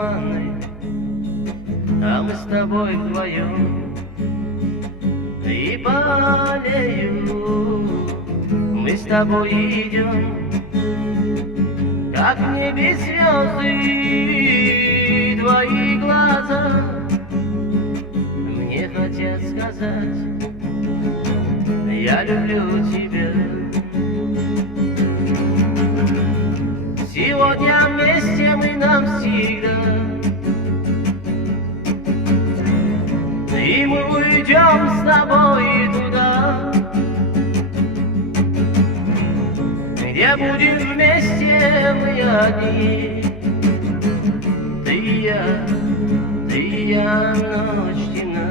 туманной, а мы с тобой вдвоем. И по аллею мы с тобой идем, как в небе звезды, твои глаза мне хотят сказать: я люблю тебя. Сегодня вместе мы навсегда, и мы уйдем с тобой туда, где будем вместе мы одни. Ты и я, ночь темна.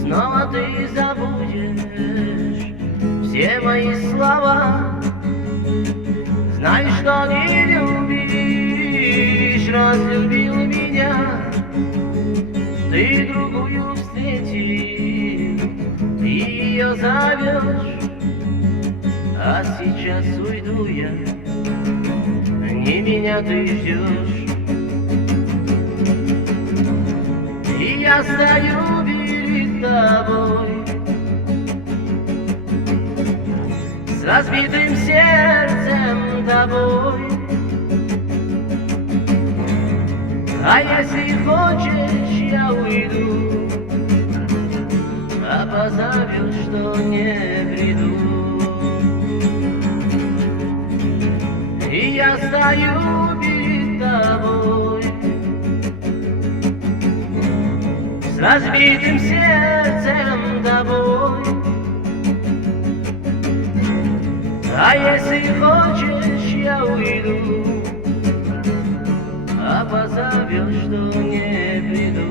Снова ты забудешь все мои слова. Знай, что не любишь, разлюбил меня. Ты другую встретил и ее зовешь. А сейчас уйду я, не меня ты ждешь. И я стою перед тобой с разбитым сердцем тобой. А если хочешь, я уйду, а позовешь, что не приду. И я стою перед тобой с разбитым сердцем тобой. А если хочешь, я уйду, а позовешь, что не приду.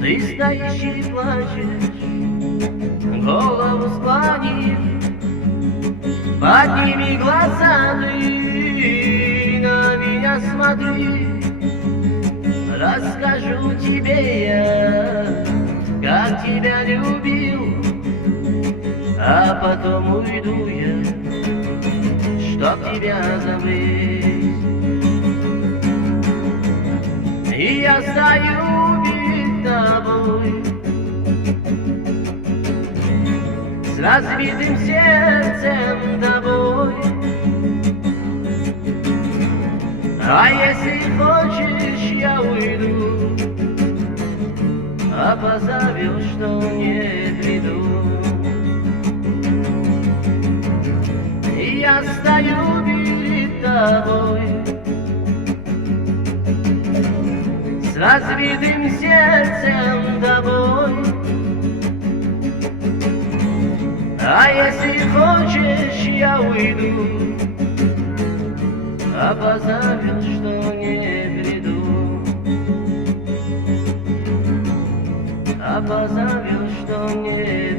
Ты стоишь и плачешь, голову склонив, подними глаза, ты на меня смотри. Расскажу тебе я, как тебя любил, а потом уйду я, чтоб тебя забыть. И я стою перед тобой с разбитым сердцем тобой. А если хочешь, я уйду, а позовешь, что не приду. И я стою перед тобой с разбитым сердцем тобой. А если хочешь, я уйду, а позовешь, что не приду. А позовешь, что не